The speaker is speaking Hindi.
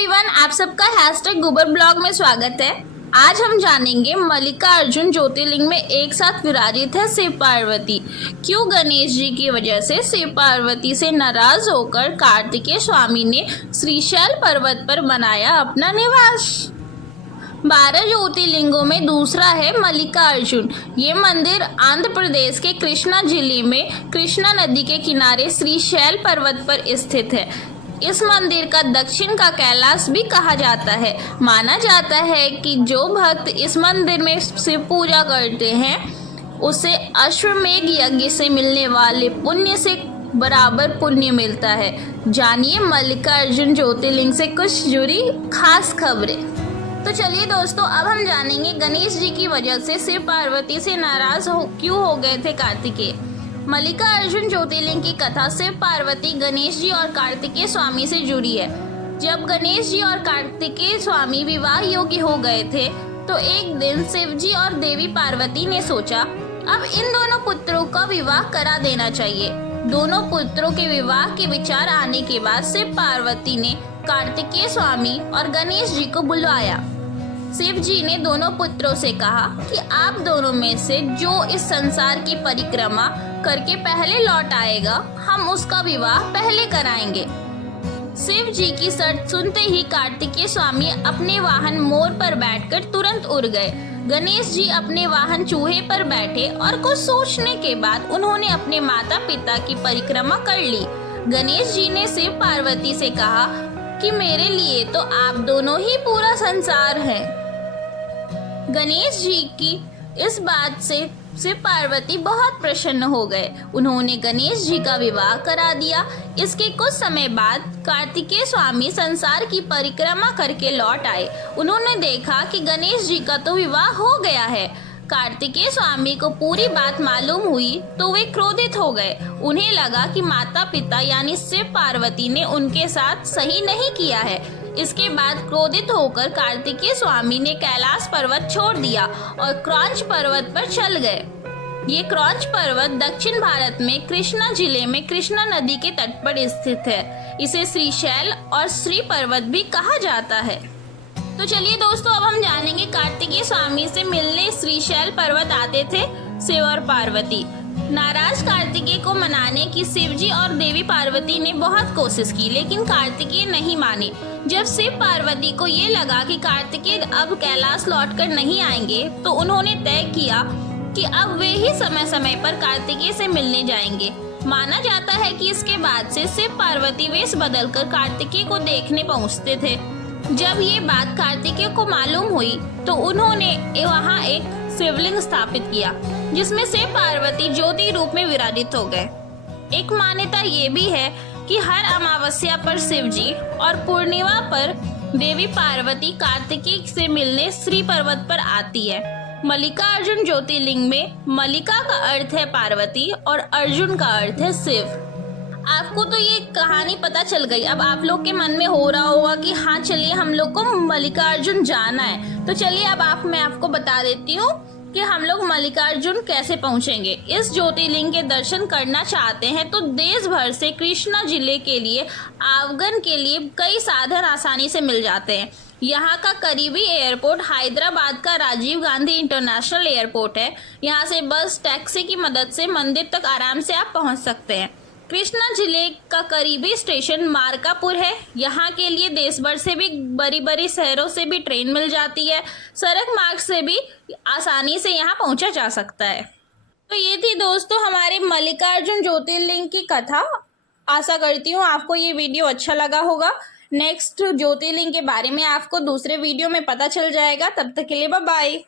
एवरीवन, आप सबका हैशटैग गोबर ब्लॉग में स्वागत है। आज हम जानेंगे मल्लिकार्जुन ज्योतिर्लिंग में एक साथ विराजित है शिव पार्वती। क्यों गणेश जी की वजह से शिव पार्वती से नाराज होकर कार्तिकेय स्वामी ने श्रीशैल पर्वत पर बनाया अपना निवास। 12 ज्योतिर्लिंगों में दूसरा है मल्लिकार्जुन। ये मंदिर आंध्र प्रदेश के कृष्णा जिले में कृष्णा नदी के किनारे श्रीशैल पर्वत पर स्थित है। इस मंदिर का दक्षिण का कैलाश भी कहा जाता है। माना जाता है कि जो भक्त इस मंदिर में शिव पूजा करते हैं उसे अश्वमेध यज्ञ से मिलने वाले पुण्य से बराबर पुण्य मिलता है। जानिए मल्लिकार्जुन ज्योतिर्लिंग से कुछ जुड़ी खास खबरें। तो चलिए दोस्तों, अब हम जानेंगे गणेश जी की वजह से शिव पार्वती से नाराज क्यों हो गए थे कार्तिकेय। मल्लिकार्जुन ज्योतिर्लिंग की कथा शिव पार्वती, गणेश जी और कार्तिकेय स्वामी से जुड़ी है। जब गणेश जी और कार्तिकेय स्वामी विवाह योग्य हो गए थे तो एक दिन शिव जी और देवी पार्वती ने सोचा अब इन दोनों पुत्रों का विवाह करा देना चाहिए। दोनों पुत्रों के विवाह के विचार आने के बाद शिव पार्वती ने कार्तिकेय स्वामी और गणेश जी को बुलवाया। शिव जी ने दोनों पुत्रों से कहा कि आप दोनों में से जो इस संसार की परिक्रमा करके पहले लौट आएगा हम उसका विवाह पहले कराएंगे। शिव जी की शर्त सुनते ही कार्तिकेय स्वामी अपने वाहन मोर पर बैठकर तुरंत उड़ गए। गणेश जी अपने वाहन चूहे पर बैठे और कुछ सोचने के बाद उन्होंने अपने माता पिता की परिक्रमा कर ली। गणेश जी ने शिव पार्वती से कहा कि मेरे लिए तो आप दोनों ही पूरा संसार है। गणेश जी की इस बात से शिव पार्वती बहुत प्रसन्न हो गए। उन्होंने गणेश जी का विवाह करा दिया। इसके कुछ समय बाद कार्तिकेय स्वामी संसार की परिक्रमा करके लौट आए। उन्होंने देखा कि गणेश जी का तो विवाह हो गया है। कार्तिकेय स्वामी को पूरी बात मालूम हुई तो वे क्रोधित हो गए। उन्हें लगा कि माता पिता यानी शिव पार्वती ने उनके साथ सही नहीं किया है। इसके बाद क्रोधित होकर कार्तिकेय स्वामी ने कैलाश पर्वत छोड़ दिया और क्रौंच पर्वत पर चल गए। ये क्रौंच पर्वत दक्षिण भारत में कृष्णा जिले में कृष्णा नदी के तट पर स्थित है। इसे श्रीशैल और श्री पर्वत भी कहा जाता है। तो चलिए दोस्तों, अब हम जानेंगे कार्तिकेय स्वामी से मिलने श्रीशैल पर्वत आते थे शिव और पार्वती। नाराज कार्तिकेय को मनाने की शिव जी और देवी पार्वती ने बहुत कोशिश की लेकिन कार्तिकेय नहीं माने। जब शिव पार्वती को ये लगा कि कार्तिकेय अब कैलाश लौटकर नहीं आएंगे तो उन्होंने तय किया कि अब वे ही समय समय पर कार्तिकेय से मिलने जाएंगे। माना जाता है कि इसके बाद से शिव पार्वती वेश बदलकर कार्तिकेय को देखने पहुंचते थे। जब ये बात कार्तिकेय को मालूम हुई तो उन्होंने वहाँ एक शिवलिंग स्थापित किया जिसमें शिव पार्वती ज्योति रूप में विराजित हो गए। एक मान्यता ये भी है कि हर अमावस्या पर शिव जी और पूर्णिमा पर देवी पार्वती कार्तिकेय से मिलने श्री पर्वत पर आती है। मल्लिकार्जुन ज्योतिर्लिंग में मल्लिका का अर्थ है पार्वती और अर्जुन का अर्थ है शिव। आपको तो ये कहानी पता चल गई। अब आप लोग के मन में हो रहा होगा कि हाँ चलिए हम लोग को मल्लिकार्जुन जाना है। तो चलिए अब मैं आपको बता देती हूँ कि हम लोग मल्लिकार्जुन कैसे पहुँचेंगे। इस ज्योतिर्लिंग के दर्शन करना चाहते हैं तो देश भर से कृष्णा जिले के लिए आवागमन के लिए कई साधन आसानी से मिल जाते हैं। यहाँ का करीबी एयरपोर्ट हैदराबाद का राजीव गांधी इंटरनेशनल एयरपोर्ट है। यहाँ से बस टैक्सी की मदद से मंदिर तक आराम से आप पहुँच सकते हैं। कृष्णा जिले का करीबी स्टेशन मार्कापुर है। यहाँ के लिए देश भर से भी बड़ी बड़ी शहरों से भी ट्रेन मिल जाती है। सड़क मार्ग से भी आसानी से यहाँ पहुँचा जा सकता है। तो ये थी दोस्तों हमारे मल्लिकार्जुन ज्योतिर्लिंग की कथा। आशा करती हूँ आपको ये वीडियो अच्छा लगा होगा। नेक्स्ट ज्योतिर्लिंग के बारे में आपको दूसरे वीडियो में पता चल जाएगा। तब तक के लिए बाय बाय।